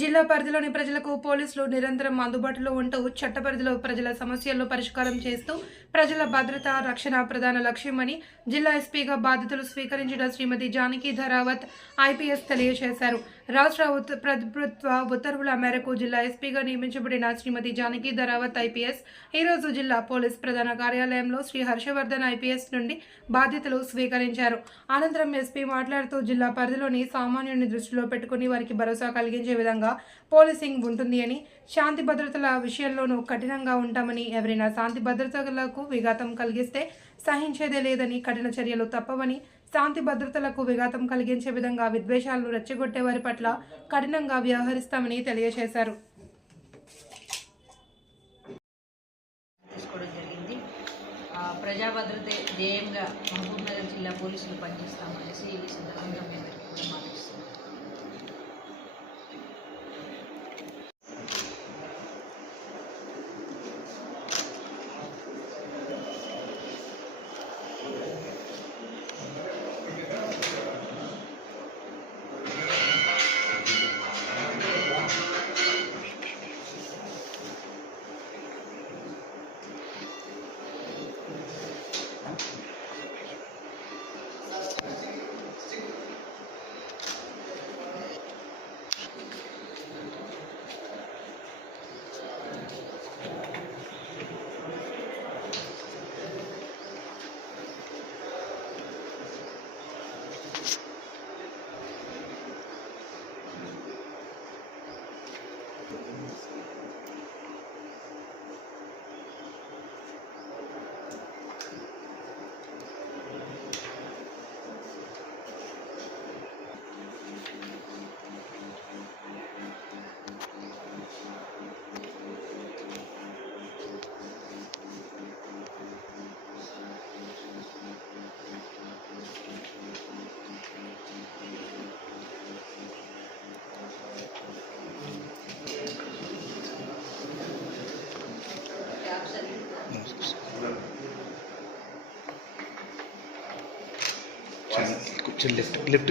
జిల్లా పరిధిలోని ప్రజలకు పోలీసులు నిరంతరం అందుబాటులో ఉంటూ చట్ట పరిధిలో ప్రజల సమస్యలను పరిష్కారం చేస్తూ ప్రజల భద్రత రక్షణ ప్రధాన లక్ష్యమని జిల్లా ఎస్పీగా బాధ్యతలు స్వీకరించిన శ్రీమతి జానకి ధరావత్ ఐపీఎస్ తెలియజేశారు. రాష్ట్ర ప్రభుత్వ ఉత్తర్వుల మేరకు జిల్లా ఎస్పీగా నియమించబడిన శ్రీమతి జానకి ధరావత్ ఐపీఎస్ ఈరోజు జిల్లా పోలీస్ ప్రధాన కార్యాలయంలో శ్రీ హర్షవర్ధన్ ఐపీఎస్ నుండి బాధ్యతలు స్వీకరించారు. అనంతరం ఎస్పీ మాట్లాడుతూ జిల్లా పరిధిలోని సామాన్యుని దృష్టిలో పెట్టుకుని వారికి భరోసా కలిగించే విధంగా పోలీసింగ్ ఉంటుంది అని, శాంతి భద్రతల విషయంలోనూ కఠినంగా ఉంటామని, ఎవరైనా శాంతి భద్రతలకు విఘాతం కలిగిస్తే సహించేదే లేదని, కఠిన చర్యలు తప్పవని, శాంతి భద్రతలకు విఘాతం కలిగించే విధంగా విద్వేషాలను రెచ్చగొట్టే వారి పట్ల కఠినంగా వ్యవహరిస్తామని తెలియజేశారు. ప్రజా భద్రత ధ్యేయంగా మహబూబ్నగర్ జిల్లా పోలీసులు పనిచేస్తామనేసి ఈ సందర్భంగా మేము కూడా మాట్లాడుతున్నాం. కొంచెం లెఫ్ట్